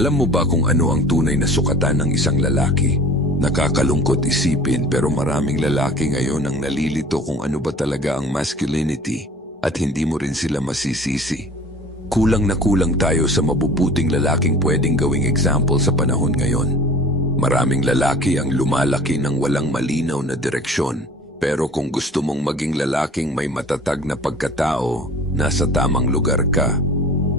Alam mo ba kung ano ang tunay na sukatan ng isang lalaki? Nakakalungkot isipin pero maraming lalaki ngayon ang nalilito kung ano ba talaga ang masculinity at hindi mo rin sila masisisi. Kulang na kulang tayo sa mabubuting lalaking pwedeng gawing example sa panahon ngayon. Maraming lalaki ang lumalaki ng walang malinaw na direksyon. Pero kung gusto mong maging lalaking may matatag na pagkatao, nasa tamang lugar ka.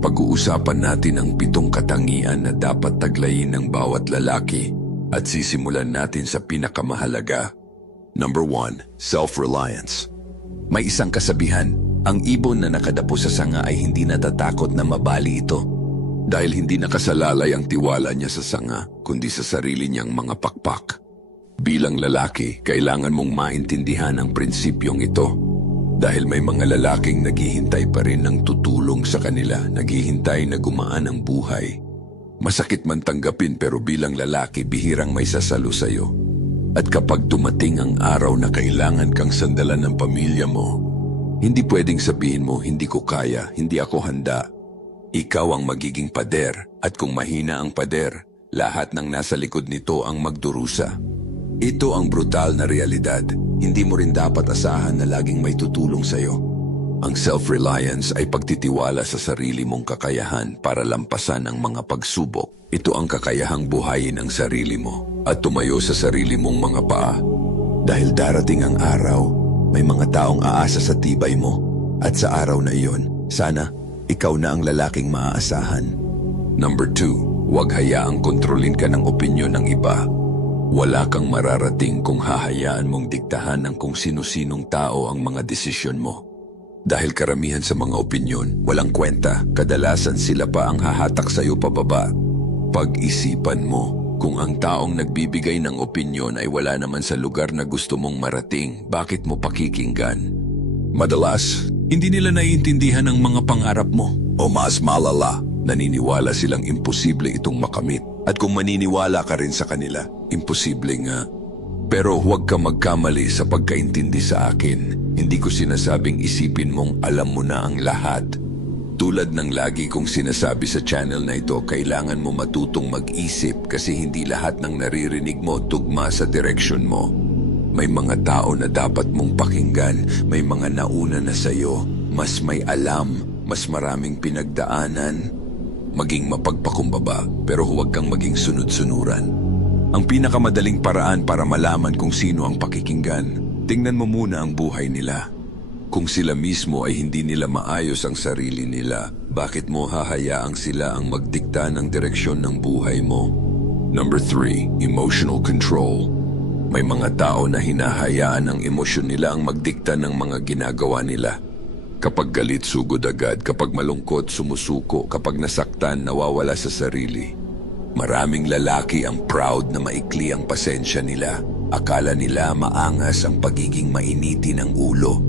Pag-uusapan natin ang 7 katangian na dapat taglayin ng bawat lalaki at sisimulan natin sa pinakamahalaga. Number 1, self-reliance. May isang kasabihan, ang ibon na nakadapo sa sanga ay hindi natatakot na mabali ito. Dahil hindi nakasalalay ang tiwala niya sa sanga, kundi sa sarili niyang mga pakpak. Bilang lalaki, kailangan mong maintindihan ang prinsipyong ito. Dahil may mga lalaking naghihintay pa rin ng tutulong sa kanila, naghihintay na gumaan ang buhay. Masakit man tanggapin pero bilang lalaki, bihirang may sasalo sa'yo. At kapag dumating ang araw na kailangan kang sandalan ng pamilya mo, hindi pwedeng sabihin mo, hindi ko kaya, hindi ako handa. Ikaw ang magiging pader, at kung mahina ang pader, lahat ng nasa likod nito ang magdurusa. Ito ang brutal na realidad. Hindi mo rin dapat asahan na laging may tutulong sa'yo. Ang self-reliance ay pagtitiwala sa sarili mong kakayahan para lampasan ang mga pagsubok. Ito ang kakayahang buhayin ang sarili mo at tumayo sa sarili mong mga paa. Dahil darating ang araw, may mga taong aasa sa tibay mo. At sa araw na iyon, sana ikaw na ang lalaking maaasahan. Number 2, huwag hayaang kontrolin ka ng opinyon ng iba. Wala kang mararating kung hahayaan mong diktahan ng kung sino-sinong tao ang mga desisyon mo. Dahil karamihan sa mga opinyon, walang kwenta, kadalasan sila pa ang hahatak sa iyo pababa. Pag-isipan mo, kung ang taong nagbibigay ng opinyon ay wala naman sa lugar na gusto mong marating, bakit mo pakikinggan? Madalas, hindi nila naiintindihan ang mga pangarap mo. O mas malala, naniniwala silang imposible itong makamit. At kung maniniwala ka rin sa kanila, imposible nga. Pero huwag ka magkamali sa pagkaintindi sa akin. Hindi ko sinasabing isipin mong alam mo na ang lahat. Tulad ng lagi kong sinasabi sa channel na ito, kailangan mo matutong mag-isip kasi hindi lahat ng naririnig mo tugma sa direksyon mo. May mga tao na dapat mong pakinggan, may mga nauna na sa'yo, mas may alam, mas maraming pinagdaanan. Maging mapagpakumbaba, pero huwag kang maging sunod-sunuran. Ang pinakamadaling paraan para malaman kung sino ang pakikinggan, tingnan mo muna ang buhay nila. Kung sila mismo ay hindi nila maayos ang sarili nila, bakit mo hahayaang sila ang magdikta ng direksyon ng buhay mo? Number 3, emotional control. May mga tao na hinahayaan ang emosyon nila ang magdikta ng mga ginagawa nila. Kapag galit, sugod agad. Kapag malungkot, sumusuko. Kapag nasaktan, nawawala sa sarili. Maraming lalaki ang proud na maikli ang pasensya nila. Akala nila maangas ang pagiging mainiti ng ulo.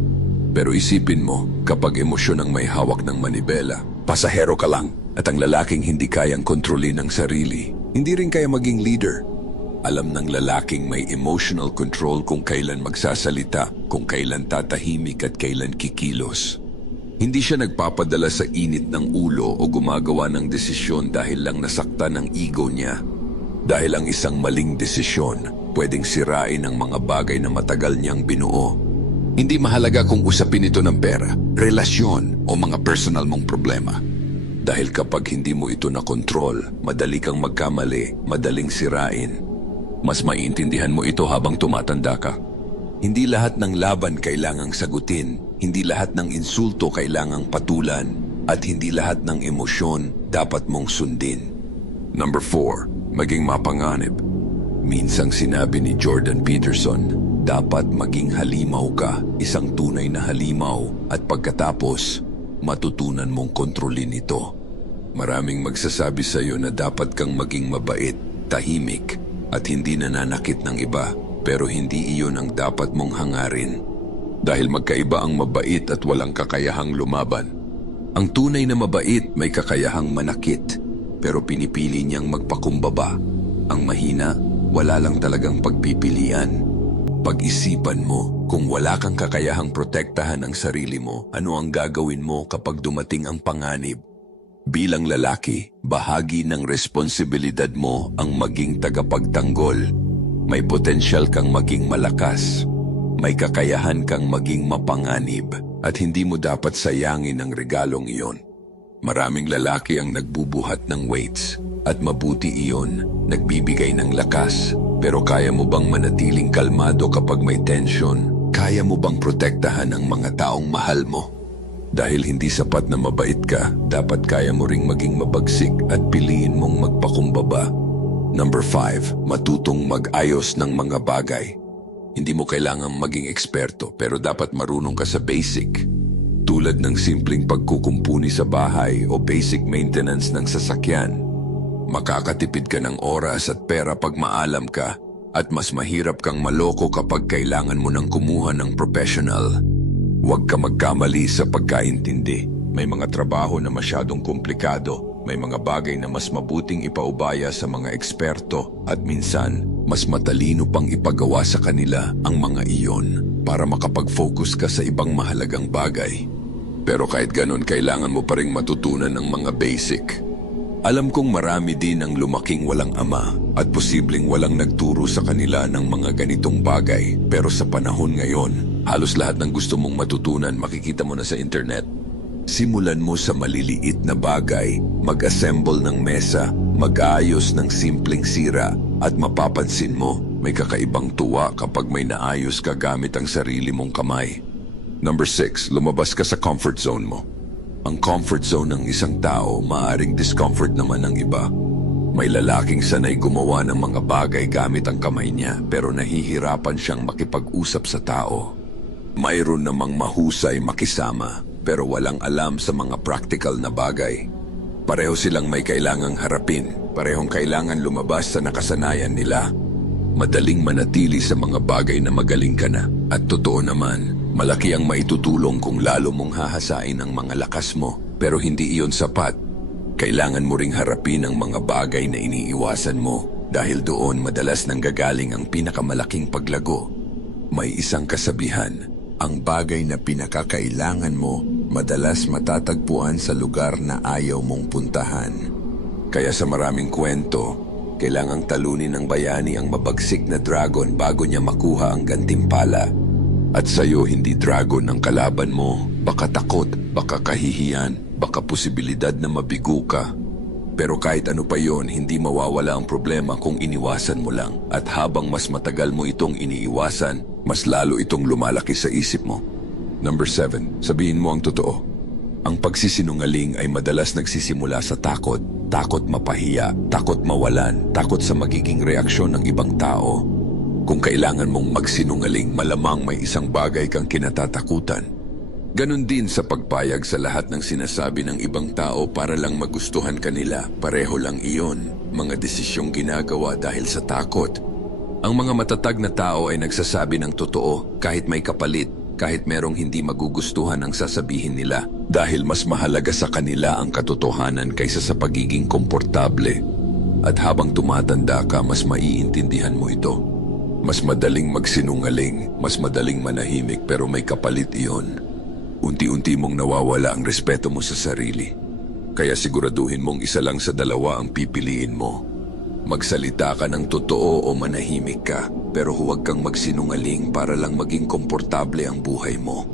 Pero isipin mo, kapag emosyon ang may hawak ng manibela, pasahero ka lang. At ang lalaking hindi kayang kontrolin ang sarili, hindi rin kaya maging leader. Alam ng lalaking may emotional control kung kailan magsasalita, kung kailan tatahimik at kailan kikilos. Hindi siya nagpapadala sa init ng ulo o gumagawa ng desisyon dahil lang nasaktan ang ego niya. Dahil ang isang maling desisyon pwedeng sirain ang mga bagay na matagal niyang binuo. Hindi mahalaga kung usapin ito ng pera, relasyon o mga personal mong problema. Dahil kapag hindi mo ito nakontrol, madali kang magkamali, madaling sirain. Mas maiintindihan mo ito habang tumatanda ka. Hindi lahat ng laban kailangang sagutin, hindi lahat ng insulto kailangang patulan, at hindi lahat ng emosyon dapat mong sundin. Number 4, maging mapanganib. Minsang sinabi ni Jordan Peterson, dapat maging halimaw ka, isang tunay na halimaw, at pagkatapos, matutunan mong kontrolin ito. Maraming magsasabi sa iyo na dapat kang maging mabait, tahimik, at hindi nananakit ng iba. Pero hindi iyon ang dapat mong hangarin. Dahil magkaiba ang mabait at walang kakayahang lumaban. Ang tunay na mabait may kakayahang manakit, pero pinipili niyang magpakumbaba. Ang mahina, wala lang talagang pagpipilian. Pag-isipan mo, kung wala kang kakayahang protektahan ang sarili mo, ano ang gagawin mo kapag dumating ang panganib? Bilang lalaki, bahagi ng responsibilidad mo ang maging tagapagtanggol. May potensyal kang maging malakas. May kakayahan kang maging mapanganib at hindi mo dapat sayangin ang regalong iyon. Maraming lalaki ang nagbubuhat ng weights at mabuti iyon, nagbibigay ng lakas. Pero kaya mo bang manatiling kalmado kapag may tension? Kaya mo bang protektahan ang mga taong mahal mo? Dahil hindi sapat na mabait ka, dapat kaya mo ring maging mabagsik at piliin mong magpakumbaba. Number 5, matutong mag-ayos ng mga bagay. Hindi mo kailangang maging eksperto pero dapat marunong ka sa basic. Tulad ng simpleng pagkukumpuni sa bahay o basic maintenance ng sasakyan. Makakatipid ka ng oras at pera pag maalam ka at mas mahirap kang maloko kapag kailangan mo ng kumuha ng professional. Huwag ka magkamali sa pagkaintindi. May mga trabaho na masyadong komplikado, may mga bagay na mas mabuting ipaubaya sa mga eksperto at minsan, mas matalino pang ipagawa sa kanila ang mga iyon para makapag-focus ka sa ibang mahalagang bagay. Pero kahit ganon, kailangan mo pa ring matutunan ng mga basic. Alam kong marami din ang lumaking walang ama at posibleng walang nagturo sa kanila ng mga ganitong bagay. Pero sa panahon ngayon, halos lahat ng gusto mong matutunan makikita mo na sa internet. Simulan mo sa maliliit na bagay, mag-assemble ng mesa, mag-aayos ng simpleng sira at mapapansin mo may kakaibang tuwa kapag may naayos ka gamit ang sarili mong kamay. Number 6, lumabas ka sa comfort zone mo. Ang comfort zone ng isang tao, maaring discomfort naman ng iba. May lalaking sanay gumawa ng mga bagay gamit ang kamay niya pero nahihirapan siyang makipag-usap sa tao. Mayroon namang mahusay makisama pero walang alam sa mga practical na bagay. Pareho silang may kailangang harapin, parehong kailangan lumabas sa nakasanayan nila. Madaling manatili sa mga bagay na magaling ka na at totoo naman, malaki ang maitutulong kung lalo mong hahasain ang mga lakas mo pero hindi iyon sapat. Kailangan mo ring harapin ang mga bagay na iniiwasan mo dahil doon madalas nanggagaling ang pinakamalaking paglago. May isang kasabihan, ang bagay na pinakakailangan mo madalas matatagpuan sa lugar na ayaw mong puntahan. Kaya sa maraming kwento, kailangang talunin ng bayani ang mabagsik na dragon bago niya makuha ang gantimpala. At sa'yo hindi dragon ang kalaban mo, baka takot, baka kahihiyan, baka posibilidad na mabigo ka. Pero kahit ano pa yon, hindi mawawala ang problema kung iniwasan mo lang. At habang mas matagal mo itong iniiwasan, mas lalo itong lumalaki sa isip mo. Number 7, sabihin mo ang totoo. Ang pagsisinungaling ay madalas nagsisimula sa takot. Takot mapahiya, takot mawalan, takot sa magiging reaksyon ng ibang tao. Kung kailangan mong magsinungaling, malamang may isang bagay kang kinatatakutan. Ganon din sa pagpayag sa lahat ng sinasabi ng ibang tao para lang magustuhan kanila. Pareho lang iyon, mga desisyong ginagawa dahil sa takot. Ang mga matatag na tao ay nagsasabi ng totoo kahit may kapalit, kahit merong hindi magugustuhan ang sasabihin nila. Dahil mas mahalaga sa kanila ang katotohanan kaysa sa pagiging komportable. At habang tumatanda ka, mas maiintindihan mo ito. Mas madaling magsinungaling, mas madaling manahimik pero may kapalit iyon. Unti-unti mong nawawala ang respeto mo sa sarili. Kaya siguraduhin mong isa lang sa dalawa ang pipiliin mo. Magsalita ka ng totoo o manahimik ka, pero huwag kang magsinungaling para lang maging komportable ang buhay mo.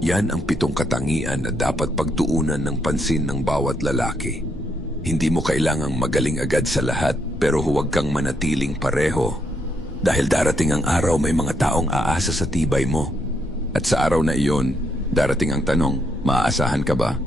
Yan ang 7 katangian na dapat pagtuunan ng pansin ng bawat lalaki. Hindi mo kailangang magaling agad sa lahat, pero huwag kang manatiling pareho. Dahil darating ang araw may mga taong aasa sa tibay mo. At sa araw na iyon, darating ang tanong, maaasahan ka ba?